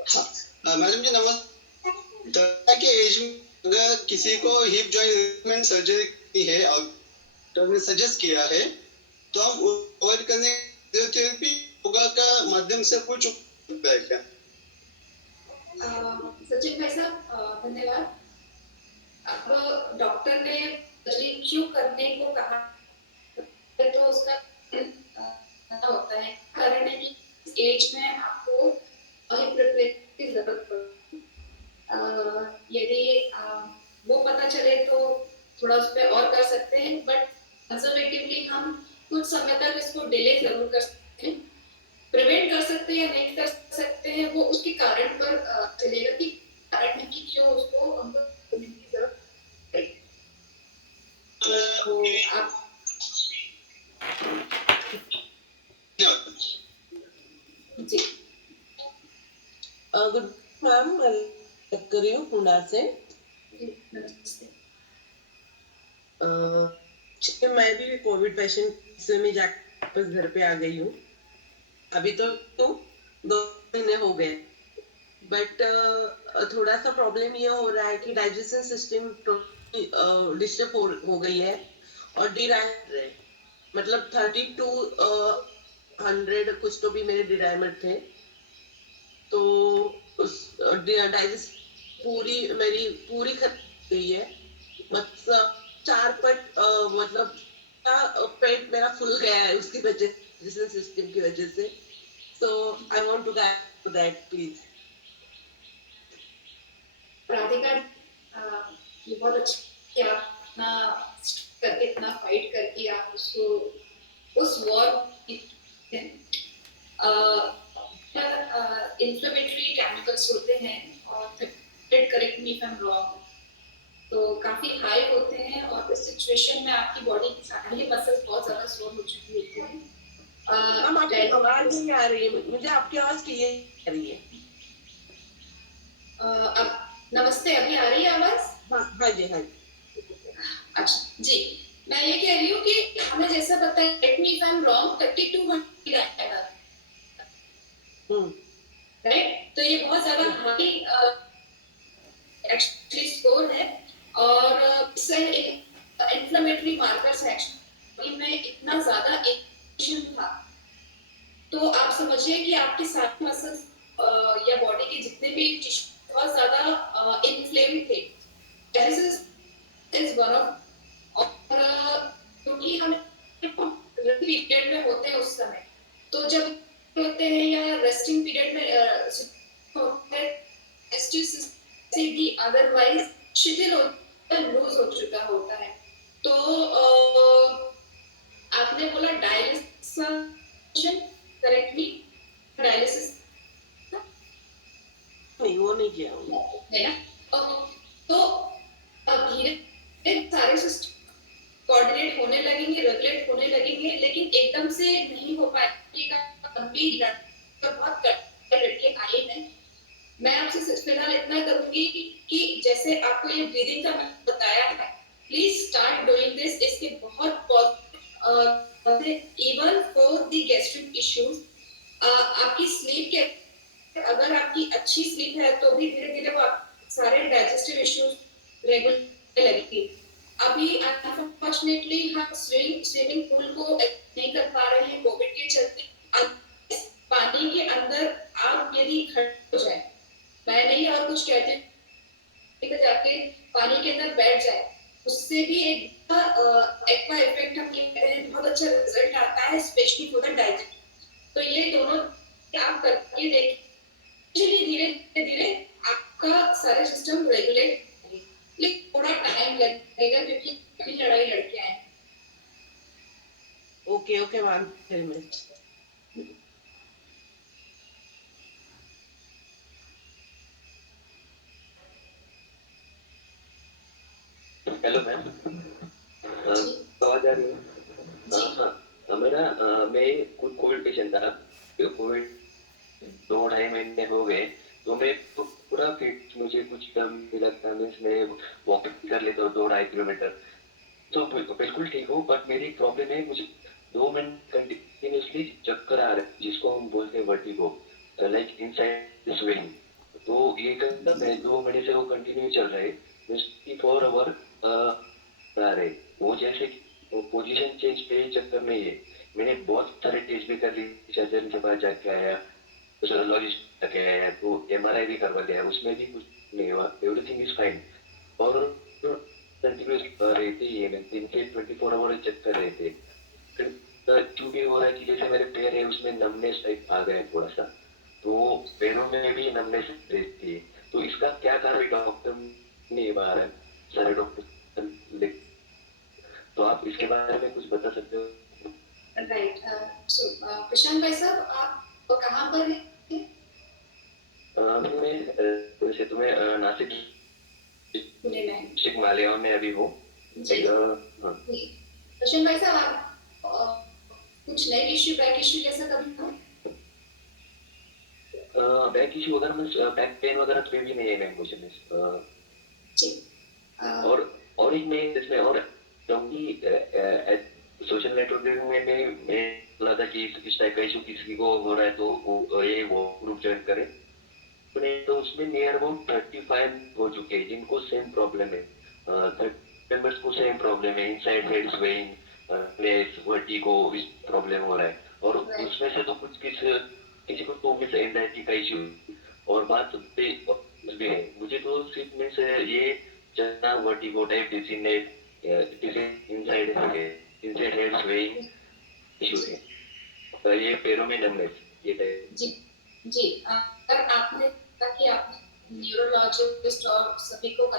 हाँ मैडम जी नमस्ते। तरह के एज में अगर किसी को हिप जॉइंट रिप्लेसमेंट सर्जरी की है और डॉक्टर ने सजेस्ट किया है तो हम अवॉइड करने फिजियोथेरेपी योगा का माध्यम से कुछ सकता है क्या? सचिन भाई साहब धन्यवाद। अब डॉक्टर ने सर्जरी क्यों करने को कहा तो उसका होता है, कारण है कि इस एज में आपको हिप रिप्लेसमेंट की जरूरत पड़ती है। यदि वो पता चले तो थोड़ा उस पर और कर सकते हैं, बट कंजर्वेटिवली हम कुछ समय तक इसको डिले जरूर कर सकते हैं। प्रिवेंट कर सकते हैं या नहीं कर सकते हैं वो उसके कारण पर चलेगा कि कारण है कि क्यों उसको हमको करने की जरूरत है। तो आप जी गुड मैम, मैं बात कर रही हूँ पुणे से। जी नमस्ते। मैं भी कोविड पेशेंट से में जाकर वापस घर पे आ गई हूँ। अभी तो 2 महीने हो गए, बट थोड़ा सा प्रॉब्लम ये हो रहा है कि डाइजेशन सिस्टम डिस्टर्ब हो गई है और डिराइमेंट, मतलब 3200 कुछ तो भी मेरे डिराइमेंट थे। तो उस डाइजेस्ट मेरी पूरी खत्म गई है। मतलब 4 पट मतलब पेट मेरा फुल गया है उसकी वजह, डाइजेशन सिस्टम की वजह से। So I want to get that please. Radhika ये बहुत अच्छा कि आप इतना करके इतना फाइट करके आप उसको उस वॉर इन्फ्लेमेटरी केमिकल्स होते हैं और correct me if I am wrong, तो काफी हाई होते हैं और इस सिचुएशन में आपकी बॉडी की सारी मसल्स बहुत ज्यादा स्लो हो चुकी होती हैं। मैम आपकी आवाज नहीं आ रही है, मुझे आपकी आवाज क्लियर आ रही है। अब नमस्ते, अभी आ रही है आवाज? हाँ जी, हाँ जी। अच्छा जी, मैं ये कह रही हूँ कि हमें जैसा पता है, let me if I am wrong, 3200 आएगा, राइट? तो ये बहुत ज्यादा हाई एक्चुअली स्कोर है और सेल इन्फ्लेमेटरी मार्कर्स है एक्चुअली में इतना ज्यादा इन्फ्लेमेशन था। तो आप समझिए कि आपके सारे मसल्स या बॉडी के जितने भी टिश्यू बहुत ज्यादा इन्फ्लेम थे। दिस इज वन ऑफ, और क्योंकि हम पीरियड में होते हैं उस समय, तो जब होते हैं या रेस्टिंग पीरियड में होते हैं, से भी अदरवाइज शिथिल होता है, लूज हो चुका होता है। तो आपने बोला डायलिसिस, करेक्टली? डायलिसिस नहीं, वो नहीं किया है ना? तो अब धीरे सारे सिस्टम कोऑर्डिनेट होने लगेंगे, रेगुलेट होने लगेंगे, लेकिन एकदम से नहीं हो पाएगा। कंप्लीट बहुत लड़के आए हैं। मैं आपसे फिलहाल इतना करूंगी कि जैसे आपको ये ब्रीदिंग का मैंने बताया है, प्लीज स्टार्ट डूइंग दिस। इसके बहुत even for the gastric issues, आपकी स्लीप के, अगर आपकी अच्छी स्लीप है तो भी धीरे धीरे वो सारे डाइजेस्टिव इश्यूज रेगुलर लगेंगे। अभी अनफॉर्चुनेटली हम स्विमिंग पूल को नहीं कर पा रहे हैं कोविड के चलते। पानी के अंदर आप यदि खड़े हो जाए, मैं नहीं और कुछ कहते जाके पानी के अंदर बैठ जाए, उससे भी एक एक्वा इफेक्ट हम ये कहते हैं, बहुत अच्छा रिजल्ट आता है स्पेशली फॉर द डाइजेशन। तो ये दोनों आप करके देखिए, धीरे धीरे आपका सारा सिस्टम रेगुलेट, लेकिन थोड़ा टाइम लगेगा क्योंकि अपनी लड़ाई लड़के आए। Okay okay ma'am, 3 minutes. Hello ma'am, आवाज आ रही है? हाँ, मैं खुद कोविड पेशेंट था। कोविड 2-2.5 महीने हो गए, तो मैं पूरा फिट, मुझे कुछ कम नहीं लगता। मैं वॉकिंग कर लेता हूँ 2-2.5 किलोमीटर, तो बिल्कुल ठीक हूँ। बट मेरी प्रॉब्लम है, मुझे 2 मिनट कंटिन्यूसली चक्कर आ रहे हैं, जिसको हम बोलते हैं वर्टिगो, लाइक इनसाइड स्विंग। तो ये करता मैं 2 महीने से वो कंटिन्यू चल रहे, 24 आवर आ रहे। वो जैसे वो पोजीशन चेंज पे चक्कर नहीं है। मैंने बहुत सारे टेस्ट भी कर लिए, सर्जन के पास जाके आया, सोलॉजिस्ट जाके आया, तो एमआरआई भी करवा लिया, उसमें भी कुछ नहीं हुआ, एवरीथिंग इज फाइन। और कंटिन्यूस रहते ही है, दिन के 24 आवर चेक कर रहे थे। क्यों भी हो रहा है कि जैसे मेरे पैर है उसमें नमनेस टाइप आ गया थोड़ा सा, तो पैरों में भी नमनेस रहती है। तो इसका क्या कारण डॉक्टर नहीं बता रहा है, सारे डॉक्टर तो आप इसके बारे में कुछ बता सकते हो? राइट। सो प्रशांत भाई साहब, आप कहाँ पर हैं? वैसे तो मैं नासिक पुणे में हैं। डिस्ट्रिक्ट मालेगांव में अभी हूँ। जी। हाँ। प्रशांत भाई साहब, आप कुछ नेक इश्यू, बैक इश्यू जैसा कभी हो? बैक इशू वगैरह में बैक पेन वगैरह कोई भी नहीं है मैम मुझे में। जी। और एक मैं इसमें और क्योंकि सोशल नेटवर्किंग में मैं बोला था कि इस टाइप का इशू किसी को हो रहा है तो वो ग्रुप ज्वाइन करे। तो उसमें नियर अबाउट 35 हो चुके हैं जिनको सेम प्रॉब्लम है। 30 मेंबर्स को सेम प्रॉब्लम है, इनसाइड हेड स्वेइंग, वर्टिगो इस प्रॉब्लम हो रहा है। और उसमें से तो किसी को तो मिस एंजाइटी का इशू और बात भी है। मुझे तो सिर्फ में से ये चलना vertigo type inside head swaying issue है। ये पैरों में नमनेस ये टाइप। जी। जी। अगर आपने कहा कि आप न्यूरोलॉजिस्ट और सभी को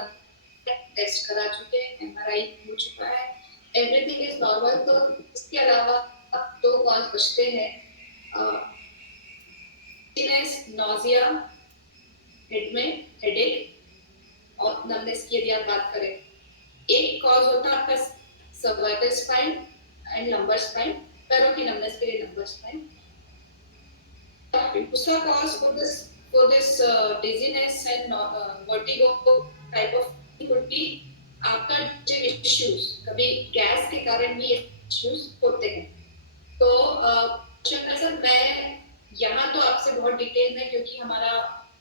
टेस्ट करा चुके हैं, एमआरआई हो चुका है, एवरीथिंग इज नॉर्मल, तो इसके अलावा अब 2 कॉज बचते हैं। नोजिया, हेड में हेडेक और नमनेस की यदि आप बात करें। एक कॉज होता है आपका cervical spine and lumbar spine, पैरों की नमनेस के लिए लंबर स्पाइन। दूसरा cause for this dizziness and vertigo type of thing would be आपका जो issues, कभी गैस के कारण भी issues होते हैं। तो शंकर सर, मैं यहाँ तो आपसे बहुत डिटेल में, क्योंकि हमारा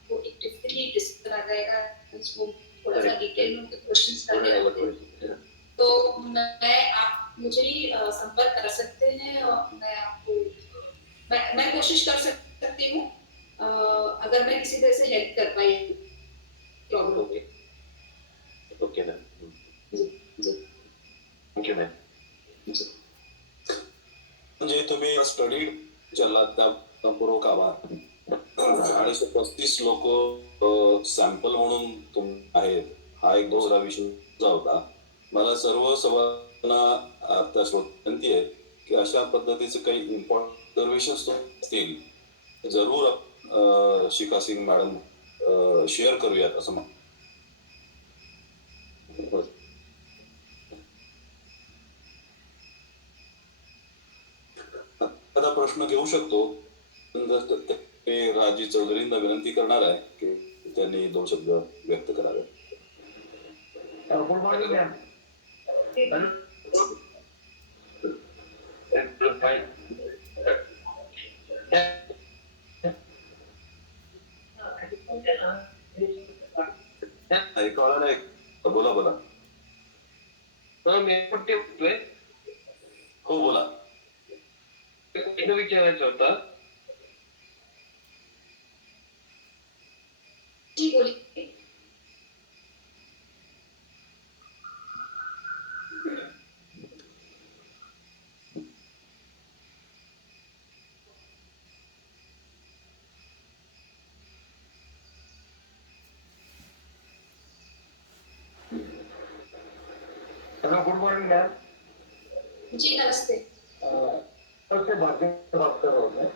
वो एक डिफरेंटली डिस्कशन आ जाएगा, इसको थोड़ा सा डिटेल में क्वेश्चंस करने होते हैं, तो आप मुझे ही संपर्क कर सकते हैं और मैं आपको मैं कोशिश कर सकती हूँ अगर मैं किसी तरह से हेल्प कर पाई प्रॉब्लम पे। Okay ma'am. जी जी। Thank you ma'am. म्हणजे तुम्ही स्टडी चाललात त्या पूर्वक आभार। आणि 35 लोक सॅम्पल म्हणून तुम आहेत, हा एक दुसरा विषय होता। मला सर्व सभांना त्या विनंती आहे की अशा पद्धतीचे काही इम्पॉर्टंट ऑब्झर्वेशन्स असतील जरूर शिखा सिंग मॅडम शेअर करूयात असं म्हणतो। एखादा प्रश्न घेऊ शकतो। राजी चौधरींना विनंती करणार आहे की त्यांनी 2 शब्द व्यक्त करावे। Good morning ma'am. ऐकायला नाही, बोला बोला। मी मोठे होतोय, हो बोला। विचारायचं होतं। जी बोलिए। Hello, good morning ma'am. जी नमस्ते। सबसे बात कर रहा हूँ मैं।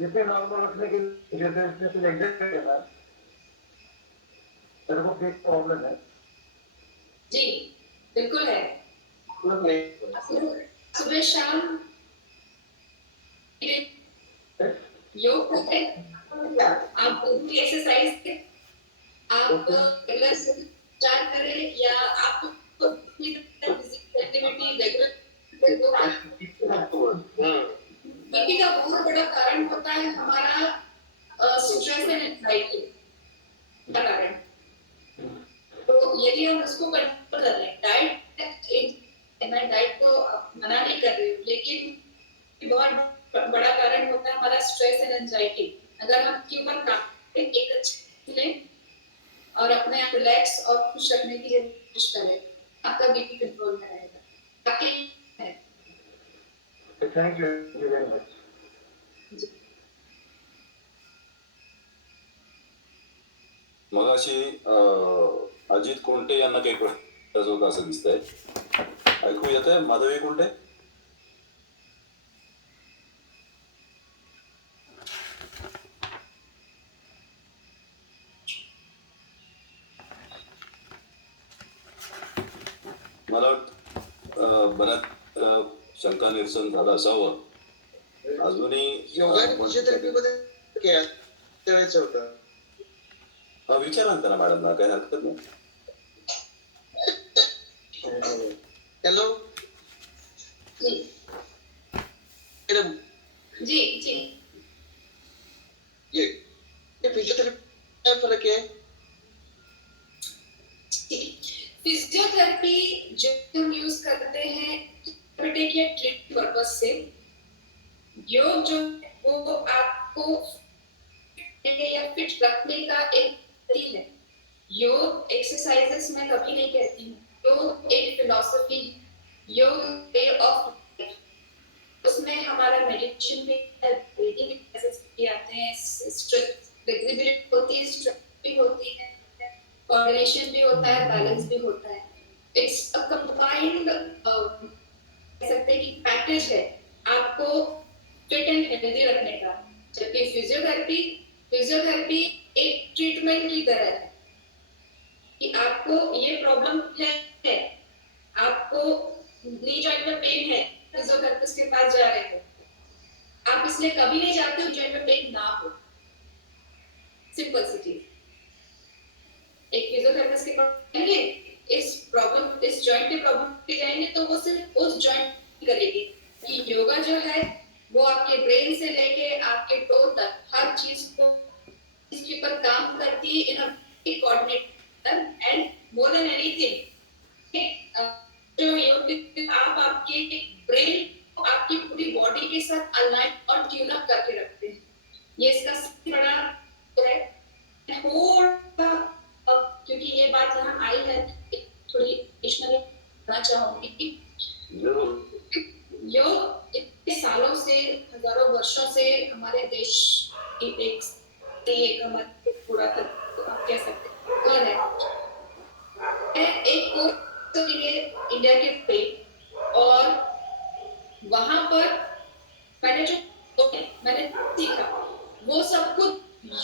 बीपी नॉर्मल रखने के लिए एग्जैक्ट है मैम, मेरे को पेट प्रॉब्लम है। जी बिल्कुल है। सुबह शाम योग करें, आप पूरी एक्सरसाइज, आप रेगुलर स्टार्ट करें या आप फिजिकल एक्टिविटी रेगुलर। बीपी का बहुत बड़ा कारण होता है हमारा स्ट्रेस एंड एंजाइटी का कारण। तो यदि हम उसको कंट्रोल कर लें, मैं डाइट को मना नहीं कर रही हूँ, लेकिन बहुत बड़ा कारण होता है हमारा स्ट्रेस एंड एंजाइटी। अगर हम उसके ऊपर एक अच्छी लें और अपने आप रिलैक्स और खुश रखने की कोशिश करें, आपका बीपी कंट्रोल में रहेगा। Thank you very much. मगाशी अजित कोणते यांना काही होतं असं दिसतंय. ऐकू येत आहे माधवी कुंटे? मला वाटतं बऱ्याच शंका निरसन झालं असावं. अजूनही योगा आणि फिजिओथेरपी मध्ये काय करायचं होतं? विचारा ना त्यांना मॅडमना, काही हरकत नाही. हॅलो मॅडम, जी जी ये फिजिओथेरपी काय फरक आहे? फिजियोथेरेपी जो हम यूज करते हैं थेरेप्यूटिक या ट्रीट पर्पस से, योग जो है वो आपको या फिट रखने का एक तरीका है. योग एक्सरसाइजेस मैं कभी नहीं कहती हूँ. योग एक फिलॉसफी, योग वे ऑफ लाइफ. उसमें हमारा मेडिटेशन भी है, ब्रीदिंग एक्सरसाइज भी आते हैं, फ्लेक्सिबिलिटी होती है, स्ट्रेंथ भी होती है, कोऑर्डिनेशन भी होता है, बैलेंस भी होता है. इट्स अ कंबाइंड कह सकते हैं कि पैकेज है आपको फिट एंड हेल्दी रखने का. जबकि फिजियोथेरेपी एक ट्रीटमेंट की तरह है कि आपको ये प्रॉब्लम है, आपको नी जॉइंट में पेन है, फिजियोथेरेपिस्ट के पास जा रहे हो, आप इसलिए कभी नहीं जाते हो जॉइंट में पेन ना हो. सिंपल सी चीज. एक फिजियोथेरेपिस्ट के पास जाएंगे, इस जॉइंट के प्रॉब्लम पे जाएंगे तो वो सिर्फ उस जॉइंट करेगी. कि योगा जो है वो आपके ब्रेन से लेके आपके टो तक हर चीज को इसके ऊपर काम करती है in a coordinate and more than anything. जो योग आप आपके ब्रेन को आपकी पूरी बॉडी के साथ अलाइन और ट्यून अप करके रखते हैं. ये इसका सबसे बड़ा है. थोड़ा क्योंकि ये बात यहाँ आई है थोड़ी एडिशनल करना चाहूंगी. योग इतने सालों से, हजारों वर्षों से हमारे देश की एक हमारे पूरा आप कह सकते हैं है. एक कोर्स के लिए इंडिया के पे और वहां पर मैंने सीखा वो सब कुछ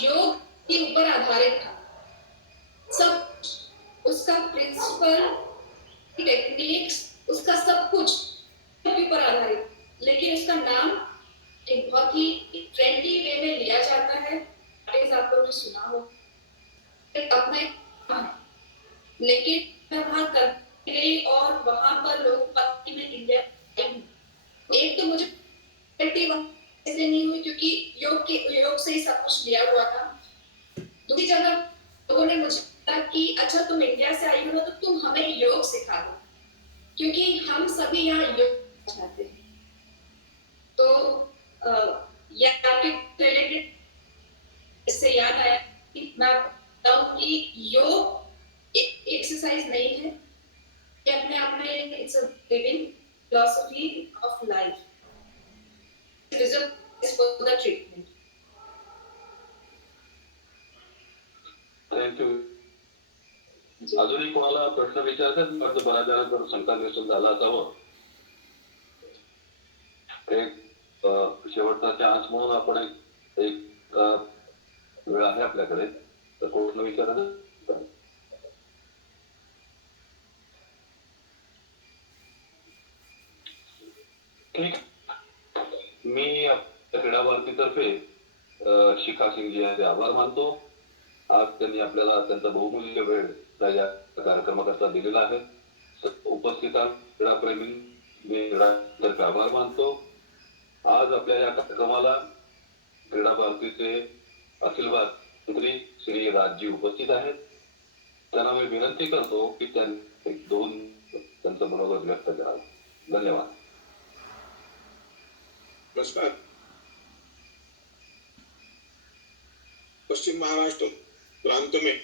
योग के ऊपर आधारित था. सब उसका प्रिंसिपल, टेक्निक्स, उसका सब कुछ के ऊपर आधारित. लेकिन उसका नाम एक बहुत ही ट्रेंडी वे में लिया जाता है. आप लोगों ने सुना हो, अपना एक नाम है. लेकिन मैं वहां करने गई और वहां पर लोग पता मैं इंडिया आई हूँ. एक तो मुझे इसलिए नहीं हुई क्योंकि योग से ही सब कुछ लिया हुआ था. दूसरी जगह लोगों ने मुझे कहा कि अच्छा तुम इंडिया से आई हो ना, तो तुम हमें योग सिखा दो क्योंकि हम सभी यहाँ योग चाहते हैं. तो यह आपके रिलेटेड इससे याद आया कि मैं बताऊं कि योग एक्सरसाइज नहीं है, ये अपने आप में it's a living philosophy of life. It is for the treatment. Thank you. अजूनही कोणाला प्रश्न विचारतात? वाटतं बऱ्याच जणांचा शंका निरसन झाला असावं. एक शेवटचा चान्स म्हणून आपण एक वेळ आहे आपल्याकडे, तर कोण विचारायचं? ठीक. मी आपल्या क्रीडा भारतीतर्फे शिखा सिंग जी यांचे आभार मानतो. आज त्यांनी आपल्याला त्यांचा बहुमूल्य वेळ या कार्यक्रमाकरता दिलेला आहे. उपस्थित क्रीडाप्रेमी मी क्रीडातर्फे आभार मानतो. आज आपल्या या कार्यक्रमाला क्रीडा भारतीचे अखिल भारतीय मंत्री श्री राजजी उपस्थित आहेत. त्यांना मी विनंती करतो की त्यांनी एक दोन त्यांचं मनोगत व्यक्त करावं. धन्यवाद. नमस्कार. पश्चिम महाराष्ट्र प्रांत में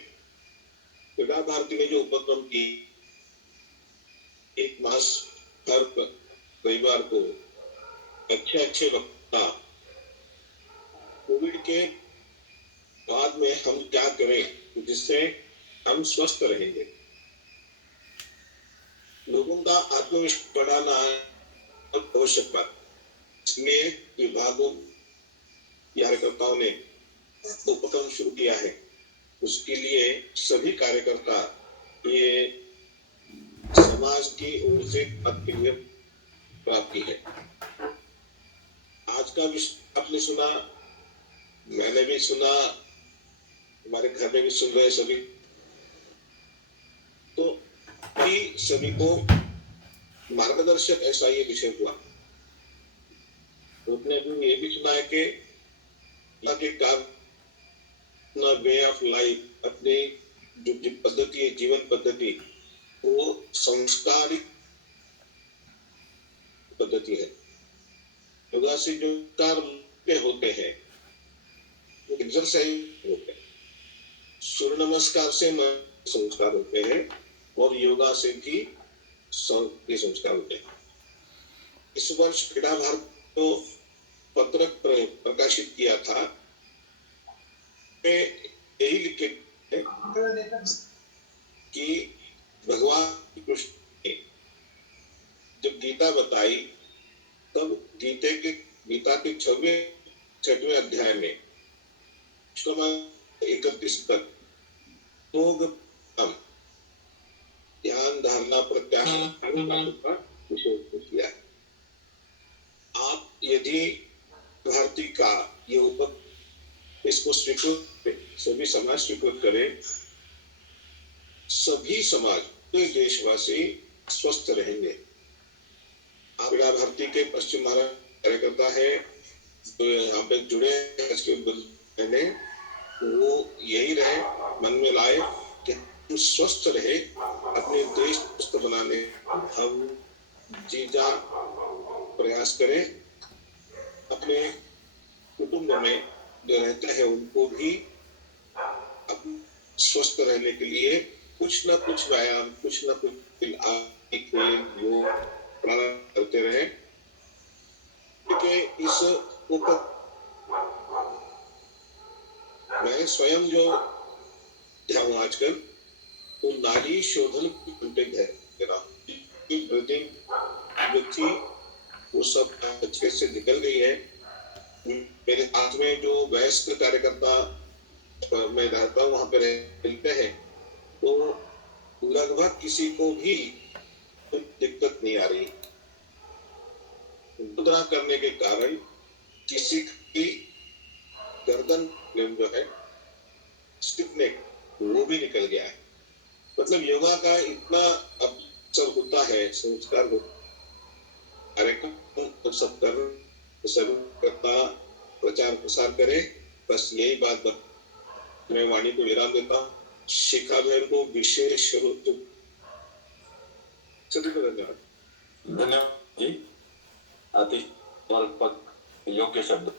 क्रीडा भारती ने जो उपक्रम की, एक मास हर रविवार को अच्छे वक्ता कोविड के बाद में हम क्या करें जिससे हम स्वस्थ रहेंगे, उनका आत्मविश्वास बढ़ाना आवश्यक बात। इसलिए विभागों कार्यकर्ताओं ने उपक्रम शुरू किया है। उसके लिए सभी कार्यकर्ता ये समाज की ओर से आपके लिए प्राप्ति है। आज का विषय आपने सुना, मैंने भी सुना, हमारे घर में भी सुन रहे सभी, तो सभी को मार्गदर्शक ऐसा ये विषय हुआ। उसने भी ये भी सुना है कि अपना वे ऑफ लाइफ, अपनी जो पद्धति है, जीवन पद्धति, वो संस्कारिक पद्धति है। योगा से जो कार्य होते हैं वो एक्सरसाइज होते हैं। सूर्य नमस्कार से संस्कार होते हैं और योगा से भी संस्कार होते हैं। इस वर्ष क्रीड़ा भारत को पत्र प्रकाशित किया था, यही लिखे कि भगवान कृष्ण ने जब गीता बताई तब गीता के 6वें अध्याय में श्लोक 31 तक योग ध्यान धारणा प्रत्याहार का विषय किया। आप यदि भारती का ये इसको स्वीकृत, सभी समाज स्वीकृत करे, सभी समाज, पूरे देशवासी स्वस्थ रहेंगे। क्रीड़ा भारती के पश्चिम महाराष्ट्र कार्यकर्ता है तो यहाँ पे जुड़े आज के मैंने वो यही रहे, मन में लाए कि हम स्वस्थ रहे, अपने देश स्वस्थ बनाने हम जीजा प्रयास करें। अपने कुटुंब में जो रहते हैं उनको भी स्वस्थ रहने के लिए कुछ ना कुछ व्यायाम, कुछ ना कुछ खेल, योग, प्राणायाम करते रहे। क्योंकि इस ऊपर मैं स्वयं जो ध्यान आजकल तो नाड़ी शोधन कंटेंट है मेरा, ब्रीदिंग जो थी वो सब अच्छे से निकल गई है। मेरे हाथ में जो वयस्क कार्यकर्ता मैं रहता हूँ वहां पे रहते हैं तो लगभग किसी को भी दिक्कत नहीं आ रही। मुद्रा करने के कारण किसी की गर्दन जो है स्टिफनेक वो भी निकल गया है। मतलब योगा का इतना अवसर होता है, संस्कार कार्यक्रम सब करता प्रचार प्रसार करे। बस यही बात मैं वाणी को विराम देता हूँ। शिखा बहन को विशेष रूप से धन्यवाद जी। अतिशय समर्पक योग्य शब्द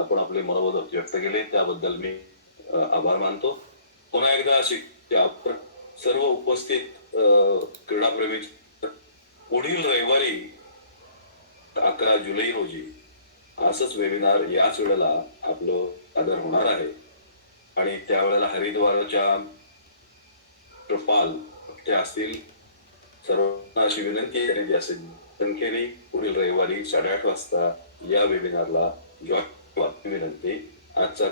आपण आपले मनोगत व्यक्त केले त्याबद्दल मी आभार मानतो। पुन्हा एकदा आपण सर्व उपस्थित क्रीडाप्रेमी पुढील रविवारी 11 जुलै रोजी असंच वेबिनार याच वेळेला आपलं सादर होणार आहे आणि त्यावेळेला हरिद्वारच्या कृपाल ते असतील। सर्वांना अशी विनंती आहे की असे संख्येने पुढील रविवारी 8:30 वाजता या वेबिनारला जॉईन व्हावी विनंती। आजचा